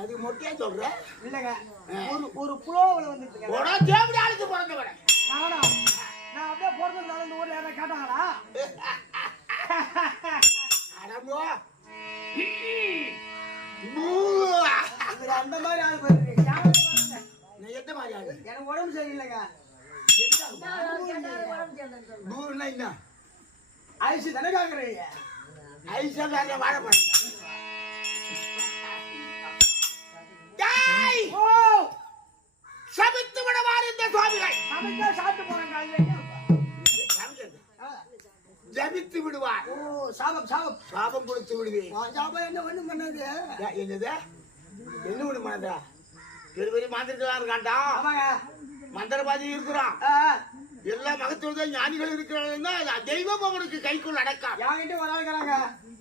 அது மொட்டையா சொல்ற இல்லங்க ஒரு புலோவில் வந்துட்டு தேவடியாளுக்கு பிறந்தவன நான் அப்படியே பிறந்ததுனால இந்த ஊர்ல யாராவது கேட்டாங்களா அடம்போ அந்த மாதிரி ஆள் போயிருக்கீங்க எந்த மாதிரி ஆளு எனக்கு உடம்பு சரியில்லைங்க என்ன ஐசி தானே காக்குறீங்க ஐசா காரிய வாழப்படும் சபித்து விடுவார் இந்த சுவாமிகள் சமைச்சா சாப்பிட்டு போறாங்க ஜபித்து விடுவார் சாபம் சாபம் சாபம் கொடுத்து விடுவேன் சாபம் என்ன ஒண்ணு பண்ணது என்னது என்ன ஒண்ணு பண்ணதா பெரிய பெரிய மாந்திரிகளா இருக்காண்டா மந்திரவாதி இருக்கிறான் எல்லா மகத்துவ ஞானிகள் இருக்கிறாங்கன்னா தெய்வம் அவனுக்கு கைக்குள் அடக்கம் யார்கிட்ட ஒரு ஆளுக்கிறாங்க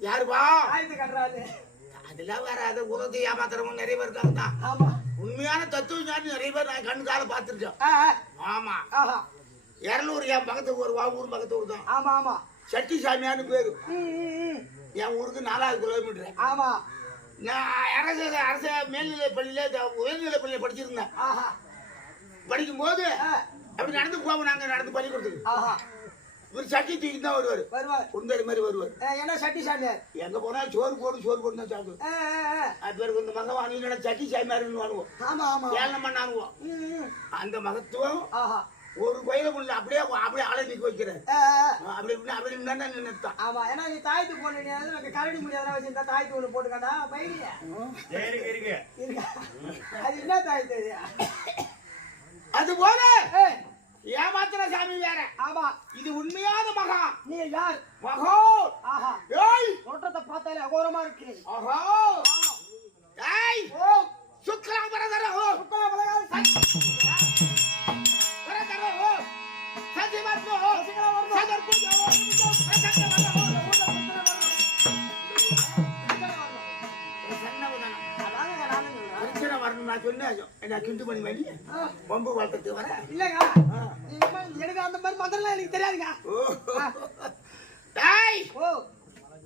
யாருப்பா ஆயுத கட்டுறாரு அதெல்லாம் வராது உலகத்தை ஏமாத்துறவங்க நிறைய பேர் இருக்காங்க ஆமா உண்மையான தத்துவ ஞானி நிறைய பேர் நான் கண்ணுக்கால பாத்துருக்கேன் ஆமா 200 என் பக்கத்து ஊர் ஊர் பக்கத்து ஊர் தான் ஆமா ஆமா சட்டி சாமியான்னு பேரு என் ஊருக்கு 4 கிலோமீட்டர் ஆமா நான் அரசு மேல்நிலை பள்ளியில உயர்நிலை பள்ளியில படிச்சிருந்தேன் படிக்கும் போது அப்படி நடந்து போவோம் நாங்க நடந்து பள்ளிக்கூடத்துக்கு ஒரு சட்டி தூக்கி தான் வருவாரு குந்தரி மாதிரி வருவார் என்ன சட்டி சாமியார் எங்க போனா சோறு போடு தான் சாப்பிடுவோம் அது பேருக்கு இந்த மகன் வாங்க சட்டி சாமியாருன்னு வாங்குவோம் ஆமா ஆமா ஏழை பண்ணாங்குவோம் அந்த மகத்துவம் ஒரு கோயில முள்ள அப்படியே ஆளை நிக்க வைக்கிறாரு அப்படி நின்னுட்டான் ஆமா ஏன்னா நீ தாயத்து போன கரடி முடியாத வச்சிருந்தா தாயத்து ஒண்ணு போட்டுக்கடா பையனியா அது என்ன தாயத்து அது போல ஏமாத்திர சாமி வேற ஆமா இது உண்மையான மகா நீ யார் மகா தோற்றத்தை பார்த்தாலே அகோரமா இருக்கு சுக்கராபரதர பம்பு வளர்த்து வர இல்லங்க எனக்கு அந்த மாதிரி மந்திரம் எனக்கு தெரியாதுங்க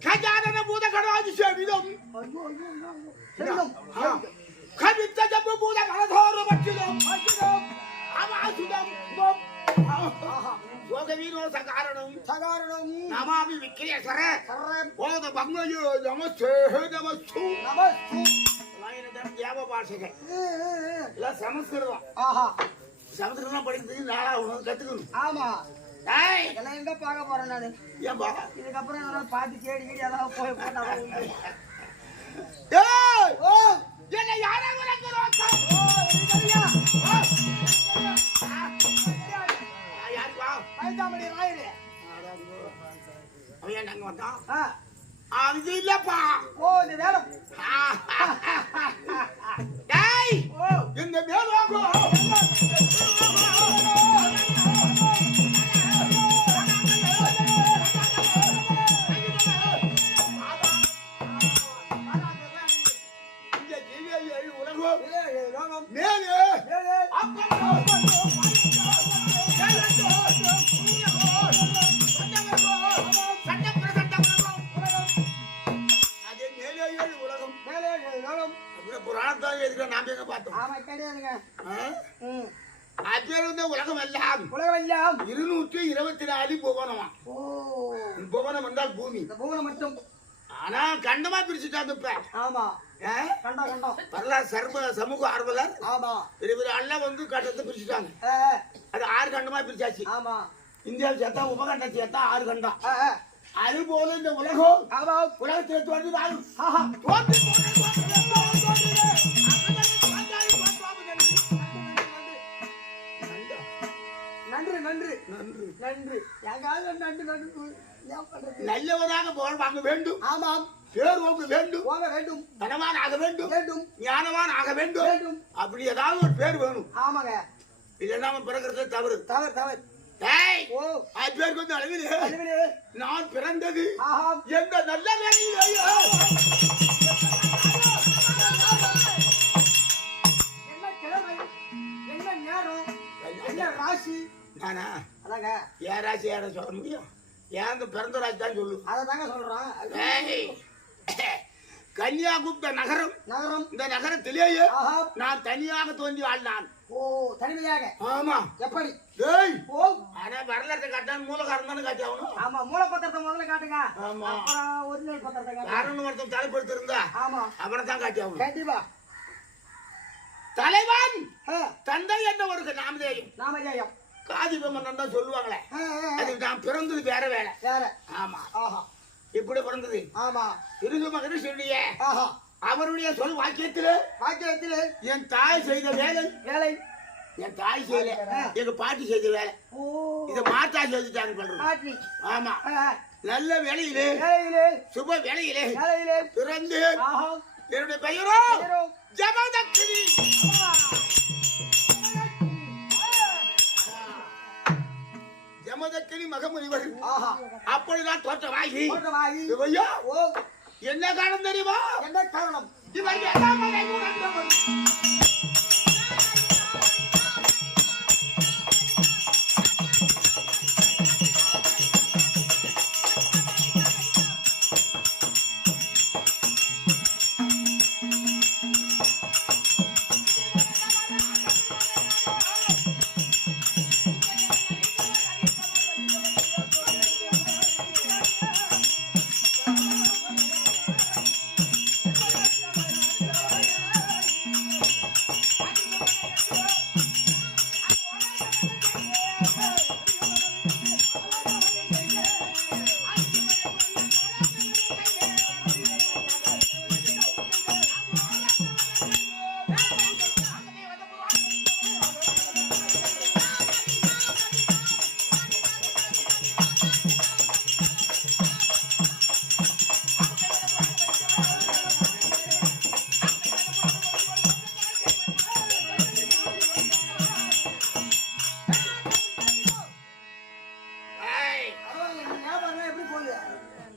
கஜானன பூத கடவாதி சேவிதம் கவித்த ஜப்பு பூத கடதோர பட்சிதம் அவாசுதம் யோகவீரோ சகாரணம் நமாமி விக்ரேஸ்வர ஓத பங்கயோ நமஸ்தே நமஸ்து தேவ பாஷைகள் எல்லாம் சமஸ்கிருதம் சமஸ்கிருதம் படிக்கிறதுக்கு நாளா உனக்கு கத்துக்கணும் ஆமா எல்லாம் எங்க பார்க்க போறேன் நானு ஏன்பா இதுக்கப்புறம் எல்லாம் பார்த்து தேடி கேடி ஏதாவது போய் போட்டா என்ன யாரா அவன் நாங்க வந்தான் அது இல்லப்பா இந்த வேடம் இந்த வேடம் உலகம் மேலே புராணத்தான் எதுக்கு நாம எங்க பார்த்தோம் உலகம் எல்லாம் 224 புவனமா புவனம் என்றால் பூமி மட்டும் ஆனா கண்டமா பிரிச்சுட்டாங்க இப்ப ஆமா வரலாறு சமூக ஆர்வலர் ஆமா பெரிய பெரிய எல்லாம் வந்து கண்டத்தை பிரிச்சுட்டாங்க அது 6 கண்டமா பிரிச்சாச்சு ஆமா இந்தியாவில் சேர்த்தா உபகண்டம் சேர்த்தா 6 கண்டம் அது போல இந்த உலகம் உலகத்தில் தோன்றி நல்லவராக வாங்க வேண்டும் ஆமாம் பேர் வாங்க வேண்டும் வேண்டும் தனவான் ஆக வேண்டும் ஞானவான் ஆக வேண்டும் அப்படி ஏதாவது ஒரு பேர் வேணும். ஆமாங்க. இல்லைன்னா அவன் பிறக்கிறது தவறு. தவறு தவறு. டேய், ஓ அது பேருக்கு வந்து அளவிலே அழுவிலே. நான் பிறந்தது ஆஹா. எந்த நல்ல வேலையிலேயோ. என்ன கிழமை, என்ன நேரம், என்ன ராசி? நானா அதாங்க. ஏன் ராசி யார சொல்ல முடியும்? ஏன் அந்த பிறந்த ராசி தான் சொல்லு. அதை தாங்க சொல்றோம். டேய், கன்னியாகுப்த நகரம். நகரம். இந்த நகரத்திலேயே ஆஹா. நான் தனியாக தோன்றி வாழ்ந்தான். ஓ தனிமையாக. ஆமா. எப்படி? டேய், ஓ ஆனா வரலாற்றை காட்டான் மூலகாரம் தானே காட்டி ஆகணும். ஆமா, மூலப்பத்திரத்தை முதல்ல காட்டுங்க. ஆமா. அப்புறம் ஒரிஜினல் பத்திரத்தை காட்டுங்க. யாருன்னு ஒருத்தன் தலைப்படுத்தி இருந்தா ஆமா அவனை தான் காட்டி ஆகணும். கண்டிப்பா. தலைவன் ஆ, தந்தை என்ற ஒரு நாமதேயம் நாமஜெயம். காதிபமன்னன் தான் சொல்லுவாங்களே. ஆ, ஆ, ஆ. அதுக்கு நான் பிறந்தது வேற வேலை. வேற. ஆமா. ஆஹா. இப்படி பிறந்தது ஆமா. திருகு மகரிஷியுடைய ஆஹா. அவருடைய சொல் வாக்கியத்திலே வாக்கியத்தில் என் தாய் செய்த வேலை, வேலை. என் தாய் செய்யல, எங்க பாட்டி செய்த வேலை. ஓ இத மாத்தா செஞ்சுட்டாங்க பண்றது. காட்டி. ஆமா. ஆ, நல்ல வேலையிலே வேலையிலே. சுப வேலையிலே வேலையிலே. பிறந்து ஆஹா. என்னுடைய பெயரோ பேரோ. ஜமதக்கினி. ஆமா. ஜமதக்கினி மகமுனிவர். ஆஹா. அப்படி நான் தோற்றமாகி தோற்றமாகி. ஐயா, ஓ என்ன காரணம் தெரியுமா? என்ன காரணம்? இவர் எல்லாமே உணர்ந்தவன்.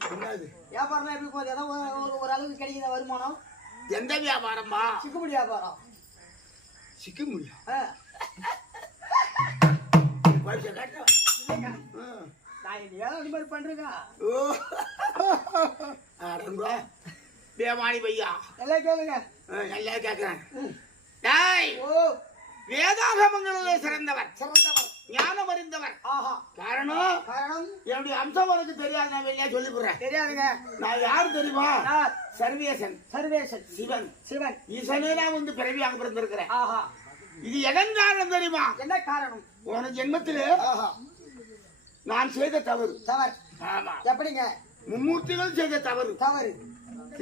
என்னது? வியாபாரம் எப்படி போகுது? ஏதோ ஒரு அளவுக்கு கிடைக்குதா வருமானம்? எந்த வியாபாரமா? சிக்குமுடி வியாபாரம். சிக்க முடியும். ஆ. பைசா காட்டுறா. இல்லைங்க. நான் இன்னைக்கு ஏதோ அது மாதிரி பண்றேங்க. ஓ, அடங்க பேமானி பையா. எல்லாம் கேளுங்க. நல்லா கேட்கிறேன். டேய், ஓ வேதாகமங்களிலே சிறந்தவர், சிறந்தவர், ஞானம் அறிந்தவர். ஆஹா. காரணம் காரணம் என்னுடைய அம்சம் உனக்கு தெரியாது. நான் வெளியே சொல்லி போடுறேன். தெரியாதுங்க. நான் யாரு தெரியுமா? யார்? சர்வேசன், சர்வேசன், சிவன். சிவன். ஈசனே நான் வந்து பிறவியாக பிறந்திருக்கிறேன். ஆஹா. இது எதன் காரணம் தெரியுமா? என்ன காரணம்? போன ஜென்மத்திலே ஆஹா. நான் செய்த தவறு. தவறு. ஆமா. எப்படிங்க? மும்மூர்த்திகள் செய்த தவறு. தவறு.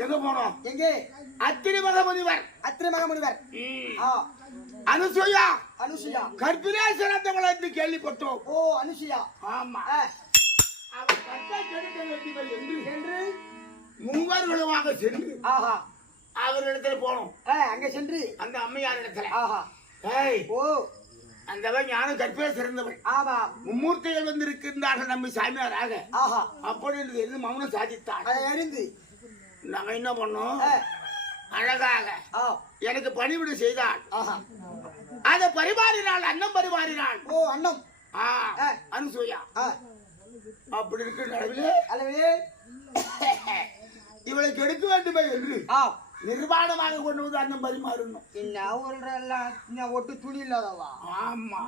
எங்க போனோம்? எங்கே? அத்திரி மகமுனிவர். அத்திரி மகமுனிவர். ஆ. அனுசூயா அனுசுயா. கற்பிலே சிறந்தவள் என்று கேள்விப்பட்டோம். ஓ அனுசுயா. ஆமா. ஆ. அவர் கற்பை கெடுக்க வேண்டியவர் என்று சென்று மூவர்களுமாக சென்று ஆஹா. அவரிடத்துல போனோம். அங்க சென்று அந்த அம்மையார் இடத்துல. ஆஹா. ஏய், ஓ அந்தவன் ஞானம் கற்பிலே சிறந்தவள். ஆமா. மும்மூர்த்திகள் வந்து இருக்கின்றார்கள் நம்ம சாமியாராக. ஆஹா. அப்படி என்று மௌனம் சாதித்தான். அதை அறிந்து நாங்க என்ன பண்ணோம்? ஆ. அழகாக ஆ. எனக்கு பணிவிட செய்தாள். ஆஹா. அதை பரிமாறினாள், அன்னம் பரிமாறினாள். ஓ அன்னம். ஆ, அனுசூயா. ஆ. அப்படி இருக்கிற நடுவிலே அளவிலே இவளை கெடுக்க வேண்டுமே என்று ஆ. நிர்வாணமாக கொண்டு வந்து அன்னம் பரிமாறணும். என்ன ஒரு ஒட்டு துணி இல்லாதவா? ஆமா.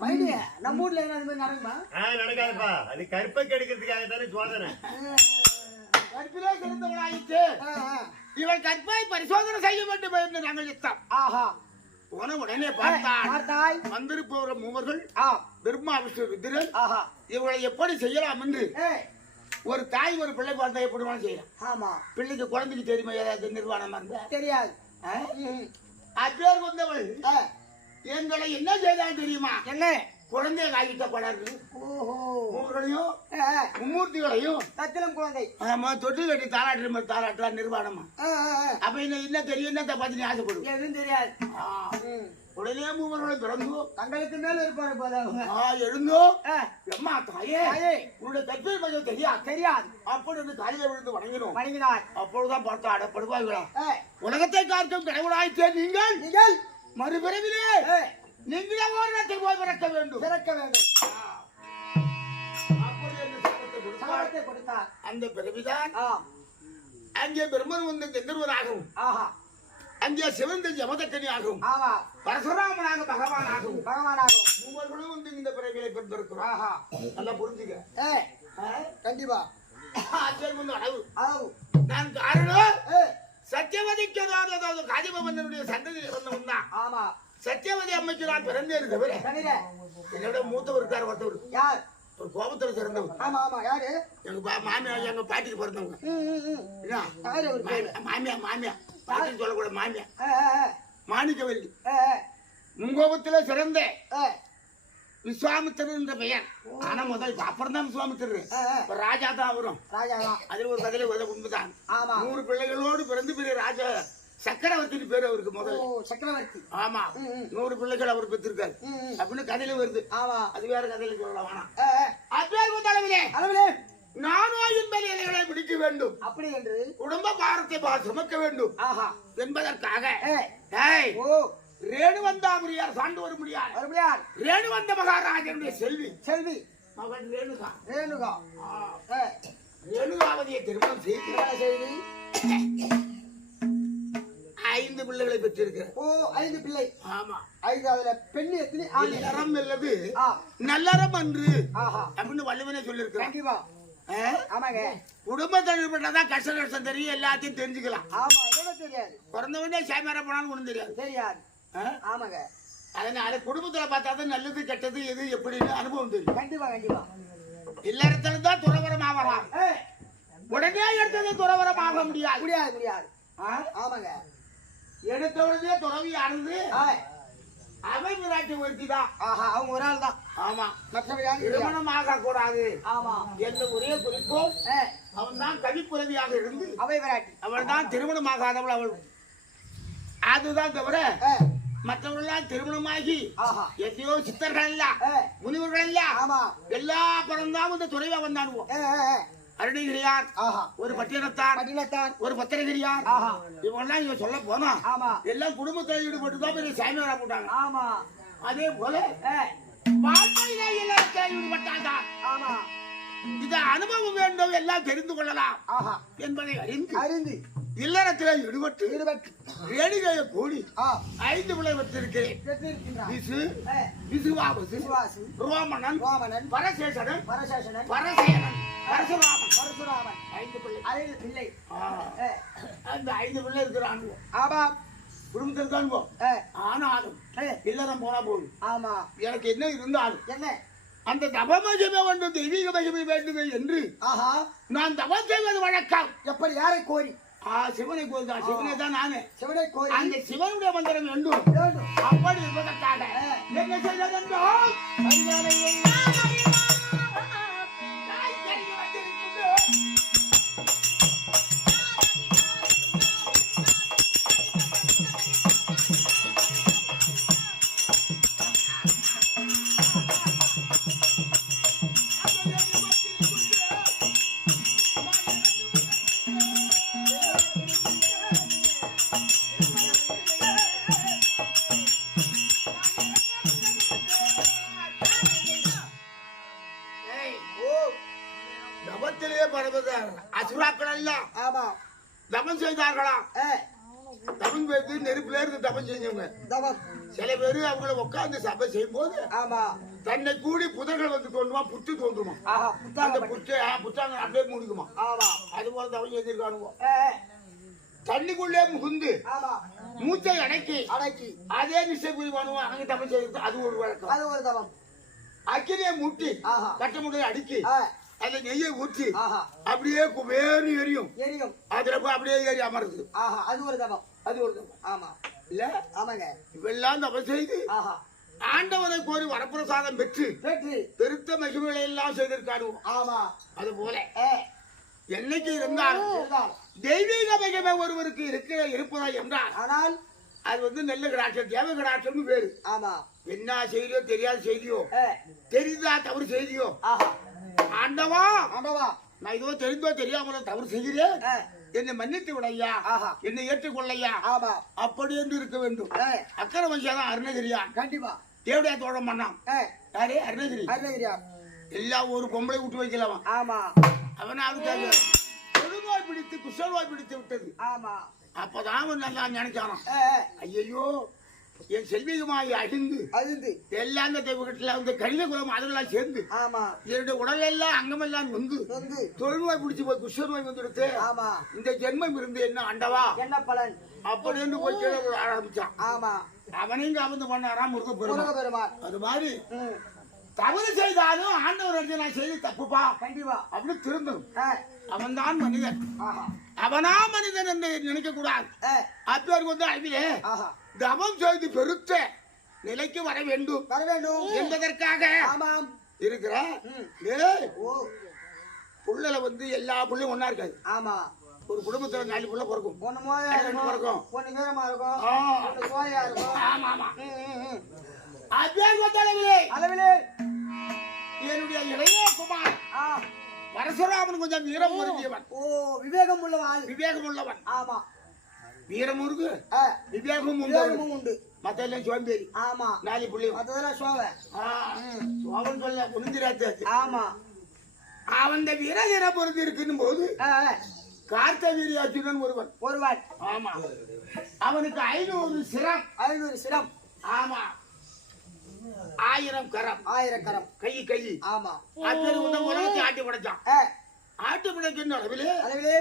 பையனே, நம்ம ஊர்ல என்ன அது மாதிரி நடக்குமா? நடக்காதுப்பா. அது கற்பை கெடுக்கிறதுக்காக தானே சோதனை. கற்பிலே சிறந்தவளாயிற்று. ஆ, ஆ. இவள் கற்பை பரிசோதனை செய்ய வேண்டும் என்று நாங்கள் யுத்தம். ஆஹா. போன உடனே பார்த்தாள். பார்த்தாய். வந்திருப்பவர் மூவர்கள் ஆ. பிரம்மா விஷ்ணு ருத்திரன். ஆஹா. இவளை எப்படி செய்யலாம் என்று ஏய். ஒரு தாய் ஒரு பிள்ளை பார்த்தா எப்படி வேணாலும் செய்யலாம். ஆமா. பிள்ளைக்கு குழந்தைக்கு தெரியுமா ஏதாவது நிர்வாணமா இருந்தா? தெரியாது. அப்பேர் வந்தவள் ஆ. எங்களை என்ன செய்தால் தெரியுமா? என்ன? குழந்தைய காய்கிட்ட படாது ஓஹோ மூவர்களையும் ஆ, ஆ. மும்மூர்த்திகளையும் ரத்தினம் குழந்தை ஆமா தொட்டு கட்டி தாளாட்டுற மாதிரி தாளாட்டுறா நிர்வாணமா ஆ, ஆ, ஆ. அப்ப என்ன தெரியும் என்ன பார்த்து நீ ஆசைப்படுவோம் எதுவும் தெரியாது ம். உடனே மூவர்களும் பிறந்தோ தங்களுக்கு மேல இருப்பாரு போல அவங்க எழுந்தோ ஆ, எம்மா தாயே தாயே. உன்னுடைய தற்பேர் பையன் தெரியாது தெரியாது அப்பொழுது காலையில விழுந்து வணங்கினோம் வணங்கினார் அப்பொழுதுதான் பார்த்தா அடப்படுவார்களா ஆ, உலகத்தை காக்கும் கடவுளாய்த்தே நீங்கள் நீங்கள் மறுபிறவிலே ஆ, நீங்களே ஓரிடத்தில் போய் பிறக்க வேண்டும் பிறக்க வேண்டும் அப்படி என்று சாபத்தை கொடுத்தார். சாபத்தை கொடுத்தார் அந்த பிறவிதான் ஆ, அங்கே பிரம்மன் வந்து கந்தர்வனாகவும் ஆஹா அங்கே சிவந்த யமதக்கனியாகவும் ஆமா பரசுராமனாக பகவானாகவும் பகவானாகும் மூவர்களும் வந்து இந்த பிறவிகளை பிறந்திருக்கிறோம் ஆஹா நல்லா புரிஞ்சுக்க ஏ கண்டிப்பா ஆச்சரியம் வந்து அளவு அளவு நான் காரணம் ஏ சத்தியவதிக்கு அதாவது காதிபவந்தனுடைய சந்ததியில் வந்தவன் தான் ஆமா சத்தியவதி அம்மைக்கு நான் பிறந்தேன் தவிர தவிர என்னோட மூத்தவர் இருக்கார் ஒருத்தவர் யார் ஒரு கோபத்துல சிறந்தவர் ஆமா ஆமா யாரு எங்க மாமியா எங்க பாட்டிக்கு பிறந்தவங்க என்ன? யாரு அவரு பேரு? மாமியா பாட்டின்னு சொல்லக்கூட மாமியா ஏ, ஏ, ஏ. மாணிக்கவல்லி ஏ, ஏ. முங்கோபத்துல சிறந்த ஏ, விஸ்வாமித்திரர் என்ற பெயர் ஆனா முதல் அப்புறம் தான் விஸ்வாமித்திரர் ஏ, ஏ. இப்ப ராஜா தான் அவரும் ராஜாதான் அதுல ஒரு கதையில ஒரு உண்மைதான் ஆமா 100 பிள்ளைகளோடு பிறந்து பெரிய ராஜா சக்கரவர்த்தின்னு பேரு அவருக்கு ஓ முதல்ல சக்கரவர்த்தி ஆமா ம், ம். 100 பிள்ளைகள் அவர் பெற்றிருக்காரு ம், ம். அப்படின்னு கதையில வருது ஆமா அது வேற கதையில சொல்லலாம் வேணாம் ஏ, ஏ. அப்பேர் கொண்ட அளவிலே அளவிலே நானோ என்பது இலைகளை பிடிக்க வேண்டும் அப்படி என்று குடும்ப பாரத்தை சுமக்க வேண்டும் ஆஹா என்பதற்காக ஏ ஏய், ஓ ரேணுவந்தாபுரியார் சாண்டு வர முடியாது மறுபடியார் ரேணுவந்த மகாராஜனுடைய செல்வி செல்வி மகன் ரேணுகா ரேணுகா ஏ ரேணுகாவதியை திருமணம் செய்து என்ன செய்தி 5 பிள்ளைகளை பெற்றிருக்கிறார் ஓ 5 பிள்ளை ஆமா 5 அதுல பெண் எத்தனை ஆண் எத்தனை? இல்லறம் அல்லது ஆ நல்லறம் அன்று ஆஹா அப்படின்னு வள்ளுவனே சொல்லியிருக்கிறான் கண்டிப்பா ஆமாங்க குடும்பத்தில் தான் கஷ்ட நஷ்டம் தெரியும் எல்லாத்தையும் தெரிஞ்சுக்கலாம் ஆமா எவ்வளோ தெரியாது பிறந்தவனே சாமியார போனாலும் ஒண்ணும் தெரியாது தெரியாது ஆ? ஆமாங்க அதனால குடும்பத்துல பார்த்தாதான் நல்லது கெட்டது எது எப்படின்னு அனுபவம் தெரியும் கண்டிப்பா கண்டிப்பா இல்லறத்துல தான் துறவரம் ஆகலாம் ஏ உடனே எடுத்தது துறவரம் ஆக முடியாது முடியாது முடியாது ஆ? ஆமாங்க எடுத்த உடனே துறவி ஆனது ஆ அவை விராட்டி ஒருத்திதான் ஆஹா அவங்க ஒரு ஆள் தான் ஆமா மற்றவை யாரும் கிடையாது. திருமணம் ஆக கூடாது ஆமா என்ற ஒரே குறிக்கோள் ஏ அவன் தான் கவிப்புறவியாக இருந்து அவை விராட்டி அவள் தான் திருமணம் ஆகாதவள் அவள் அதுதான் தவிர ஏ மற்றவர்கள்லாம் திருமணமாகி ஆஹா எத்தனையோ சித்தர்கள் இல்ல ஏ முனிவர்கள் இல்ல ஆமா எல்லா பிறந்தாம் இந்த துறைவா வந்தானுவோம் ஏ ஏ, ஏ. அருணகிரியார் ஆஹா ஒரு பட்டினத்தார் பட்டினத்தான் ஒரு பத்திரகிரியார் ஆஹா இவங்கெல்லாம் இவங்க சொல்ல போனா ஆமா எல்லாம் குடும்பத்தில் ஈடுபட்டு தான் பெரிய சாமியாரா போட்டாங்க ஆமா அதே போல ஏ வாழ்க்கையிலே எல்லாத்தையும் ஈடுபட்டால்தான் ஆமா இந்த அனுபவம் வேண்டும் எல்லாம் தெரிந்து கொள்ளலாம் ஆஹா என்பதை அறிந்து அறிந்து இல்லறத்தில் ஈடுபட்டு ஈடுபட்டு ரேணிகையை கூடி ஆ 5 பிள்ளை வச்சிருக்கிறேன் பெற்றிருக்கின்றார் விசு ஏ விசுவாபசு விசுவாசி ரோமணன் ரோமனன் பரசேஷனன் பரசேஷனன் பரசேனன் பரசுராமன் பரசுராமன் 5 பிள்ளை 5 பிள்ளை ஏ அந்த 5 பிள்ளை இருக்கிறான் ஆமா குடும்பத்தில் இருக்கானுவோ ஏ ஆனாலும் ஏ இல்லறம் போனா போதும் ஆமா எனக்கு என்ன இருந்தாலும் என்ன அந்த தப மகிமை வேண்டும் தெய்வீக மகிமை வேண்டுமே என்று ஆஹா நான் தவம் செய்வது வழக்கம் எப்படி யாரை கோரி சிவனை கோரிதான் சிவனை தான் நானு சிவனை கோரி அந்த சிவனுடைய மந்திரம் வேண்டும் வேண்டும் அப்படி இருப்பதற்காக என்ன செய்வதென்றோம் தபத்திலே பரவதார் அசுராக்கள் எல்லாம் ஆமா தபம் செய்தார்களா ஏ தபம் பேருக்கு நெருப்புல இருந்து தபம் செஞ்சவங்க தவம் சில பேரு அவங்கள உட்கார்ந்து சபை செய்யும் போது ஆமா தன்னை கூடி புதர்கள் வந்து தோன்றுமா புத்து தோன்றுமா ஆஹா அந்த புத்தாங்க புத்தாங்க அப்படியே மூடிக்குமா ஆமா அது போல தவம் செஞ்சிருக்கானுவோ ஏ தண்ணிக்குள்ளே முகுந்து ஆமா மூச்சை அடக்கி அடக்கி அதே நிச்சய குறி பண்ணுவோம் அங்க தபம் செய்யறது அது ஒரு வழக்கம் அது ஒரு தவம் அக்கினியை மூட்டி ஆஹா கட்ட முடிய அடுக்கி ஆ அந்த நெய்யை ஊற்றி ஆஹா அப்படியே குபேறு எரியும் எரியும் அதுல போய் அப்படியே ஏறி அமருது ஆஹா அது ஒரு தவம் அது ஒரு தவம். ஆமா இல்ல ஆமாங்க இவெல்லாம் தபம் செய்து ஆஹா ஆண்டவனை கோரி வரப்பிரசாதம் பெற்று பெருத்த மகிமைகளை எல்லாம் செய்திருக்காரு. ஆமா. அது போல என்னைக்கு இருந்தாலும் தெய்வீக மகிமை ஒருவருக்கு இருப்பதா என்றால் ஆனால் அது நல்ல கடாட்சம், தேவ கடாட்சம் பேரு. ஆமா. என்ன செய்தியோ தெரியாத செய்தியோ தெரிந்தா தவறு செய்தியோ ஆண்டவா நான் இதோ தெரிந்தோ தெரியாமலோ தவறு செய்கிறேன், என்னை மன்னித்து விடையா, என்னை ஏற்றுக்கொள்ளையா, அப்படி என்று இருக்க வேண்டும். அக்கறை வஞ்சாதான் அருணகிரியான். கண்டிப்பா தேவடியா தோழ மன்னான். யாரே அருணகிரி. எல்லாம் ஒரு பொம்பளை விட்டு வைக்கலாம். ஆமா. அவனாவது தொழுநோய் பிடித்து குஷநோய் பிடித்து விட்டது. ஆமா. அப்பதான் அவன் நல்லா நினைச்சானான். ஐயோ என் செல்வீகமாய் அழிந்து எல்லாம் இந்த தெய்வகட்டில வந்து கணித குலம் அதெல்லாம் சேர்ந்து என்னுடைய உடல் எல்லாம் அங்கமெல்லாம் வந்து தொழுநோய் பிடிச்சு போய் குஷநோய் வந்துடுத்து. இந்த ஜென்மம் இருந்து என்ன ஆண்டவா என்ன பலன் அப்படின்னு போய் கீழே ஆரம்பிச்சான். அவனையும் கவர்ந்து பண்ணாராம் முருகப்பெருமான். அது மாதிரி தவறு செய்தாலும் ஆண்டவர் நான் செய்து தப்புப்பா கண்டிப்பா அப்படின்னு திருந்தணும். அவன் தான் மனிதன். அவனா மனிதன் என்று நினைக்க கூடாது. அப்பேருக்கு வந்து அழிவிலே தவம் செய்து பெருத்த நிலைக்கு வர வேண்டும் என்பதற்காக இருக்கிற புள்ளல வந்து எல்லா புள்ளையும் ஒன்னா இருக்காது. ஆமா. ஒரு குடும்பத்துல 4 புள்ள பிறக்கும். என்னுடைய இளைய குமார் பரசுராமன் கொஞ்சம் வீரம் பொருந்தியவன். விவேகம் உள்ளவன். விவேகம் உள்ளவன். ஆமா. வீரம் இருக்கு, விவேகமும் உண்டு. மத்த எல்லாம் சோம்பேறி. ஆமா. 4 புள்ளையும் மத்ததெல்லாம் சோவன் சொல்ல புனிந்திராச்சு. ஆமா. அவன் வீர பொருந்தி இருக்குன்னு போது கார்த்த வீரியாச்சுடன் ஒருவன். ஆமா. அவனுக்கு 500 சிரம். ஆமா. 1000 கரம். கை. ஆமா. அப்பேரு உலகத்தை ஆட்டி படைச்சான். ஆட்டி படைக்கின்ற அளவிலே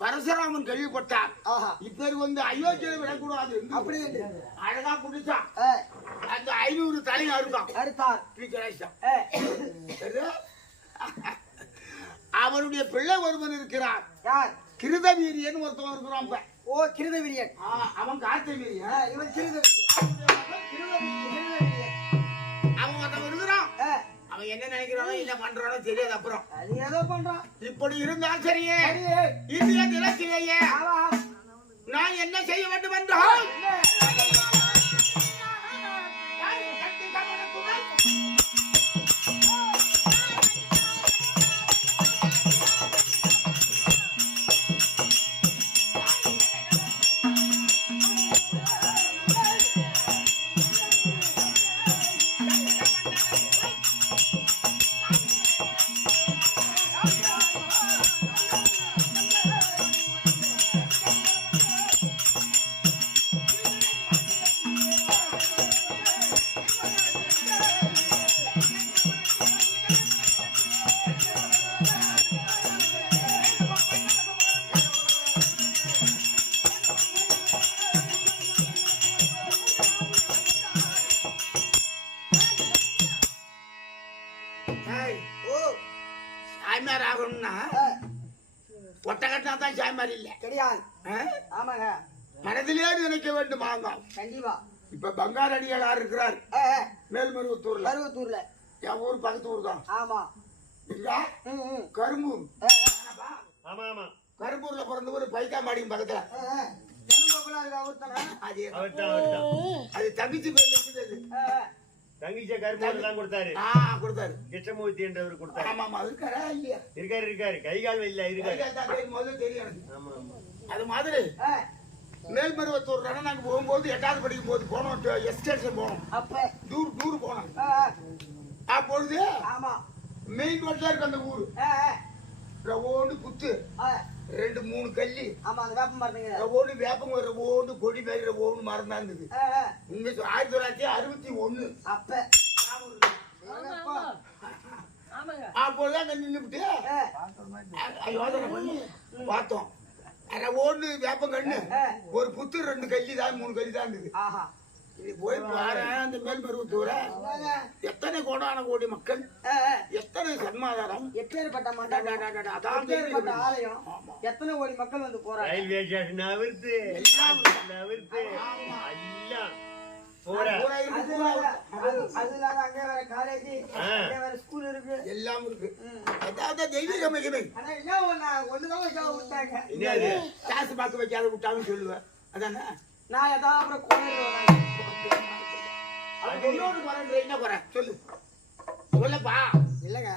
பரசுராமன் கேள்விப்பட்டான். இப்பேரு வந்து அயோத்தியில விடக்கூடாது அப்படி அழகா குடிச்சான். அந்த 500 தலையை அறுத்தான். அவனுடைய பிள்ளை ஒருவன் இருக்கிறான். கிருதவீரியன் ஒருத்தவன் இருக்கிறான். கிருதவீரியன். அவன் கார்த்த வீரியன். இவன் கிருதவீரியன். அவன் ஒருத்தவன் இருக்கிறான். அவன் என்ன நினைக்கிறானோ என்ன பண்றானோ தெரியாது. அப்புறம் ஏதோ பண்றான். இப்படி இருந்தால் சரியே இந்திய நிலத்திலேயே நான் என்ன செய்ய வேண்டும் என்றால் சாய்மார் ஆகணும்னா ஒட்டகட்டினா தான் சாய்மார் இல்ல கிடையாது. ஆமாங்க. மனதிலே நினைக்க வேண்டும். ஆமா கண்டிப்பா. இப்ப பங்கார் அடிகளார் இருக்கிறார் மேல்மருவத்தூர்ல. என் ஊர் பக்கத்து ஊர் தான். ஆமா. கரும்பூர். ஆமா ஆமா. கரும்பூர்ல பிறந்த ஒரு பைக்காமாடியும் பக்கத்துல அது தங்கச்சி பேர் இருக்குது. தங்கச்சி கரும்பூர் தான் கொடுத்தாரு. கிருஷ்ணமூர்த்தி என்றவர் கொடுத்தாரு. ஆமா இருக்காரா இல்லையா? இருக்காரு. கை கால் இல்ல இருக்காரு. முதல்ல தெரியும். அது மாதிரி மேல்மருவத்தூர் நாங்க போகும்போது 8வது படிக்கும் போது போனோம். எஸ்டேஷன் போனோம். அப்ப தூர் போனோம். அப்பொழுது மெயின் ரோட்ல இருக்கு அந்த ஊரு. ரவோண்டு குத்து 2-3 கல்லி. ஆமா. அந்த வேப்ப மரங்க. ரவோண்டு வேப்பம் ரவோண்டு கொடி மேல ரவோண்டு மரம் தான் இருந்தது. 1961. அப்ப அப்போதான் அங்க நின்றுட்டு யோசனை பண்ணி பார்த்தோம். ரவோண்டு வேப்பம் கண்ணு ஒரு புத்து 2 கல்லி தான் 3 கல்லி தான் இருந்தது. போய் பாரு அந்த மேல்மருவத்தூர எத்தனை கோடி மக்கள், எத்தனை சன்மாதாரம், எப்பேற்பட்ட ஆலயம், எத்தனை கோடி மக்கள் வந்து போறாங்க. ரயில்வே ஸ்டேஷன் பூரா பூரா இருக்கு, அது பூரா வேற, இருக்கு. அது இல்லாத அங்க வேற காலேஜ் அங்க வேற ஸ்கூல் இருக்கு. எல்லாம் இருக்கு. அதாவது தெய்வீக மகிமை. ஆனா என்ன ஒண்ணுதான் வைக்காம விட்டாங்க. என்னது காசு பார்க்க வைக்காத விட்டான்னு சொல்லுவேன். அதானே நான் ஏதாவது அப்புறம் கோயில் இன்னொன்று குறை என்ன குறை சொல்லு சொல்லப்பா. இல்லங்க